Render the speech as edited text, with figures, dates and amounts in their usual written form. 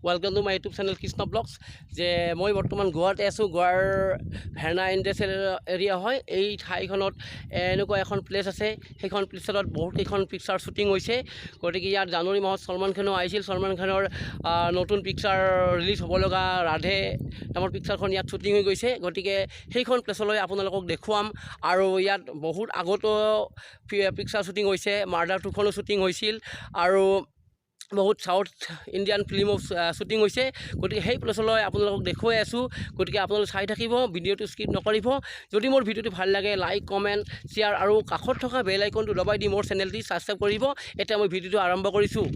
Welcome to my YouTube channel Krishna Vlogs. যে মই বৰ্তমান গোৱাতে আছোঁ। গোৱাৰ ভেৰ্না ইণ্ডাষ্ট্ৰিয়েল এৰিয়া হয়। এই ঠাইখনত এনেকুৱা এখন প্লেচ আছে, সেইখন প্লেচত বহুত কেইখন পিকচাৰ শ্বুটিং হৈছে। গতিকে ইয়াত জানুৱাৰী মাহত সলমান খানো আহিছিল। সলমান খানৰ নতুন পিকচাৰ ৰিলিজ হ'ব লগা ৰাধে নামৰ পিকচাৰখন ইয়াত শ্বুটিং হৈ গৈছে। গতিকে সেইখন প্লেচলৈ আপোনালোকক দেখুৱাম। আৰু ইয়াত বহুত আগতো পিকচাৰ শ্বুটিং হৈছে, মাৰ্ডাৰ 2খনো শ্বুটিং হৈছিল আৰু বহুত সাউথ ইণ্ডিয়ান ফিল্মো শ্বুটিং হৈছে। গতিকে সেই প্লেচলৈ আপোনালোকক দেখুৱাই আছোঁ। গতিকে আপোনালোকে চাই থাকিব, ভিডিঅ'টো স্কিপ নকৰিব। যদি মোৰ ভিডিঅ'টো ভাল লাগে লাইক কমেণ্ট শ্বেয়াৰ আৰু কাষত থকা বেল আইকনটো দবাই দি মোৰ চেনেলটি ছাবস্ক্ৰাইব কৰিব। এতিয়া মই ভিডিঅ'টো আৰম্ভ কৰিছোঁ।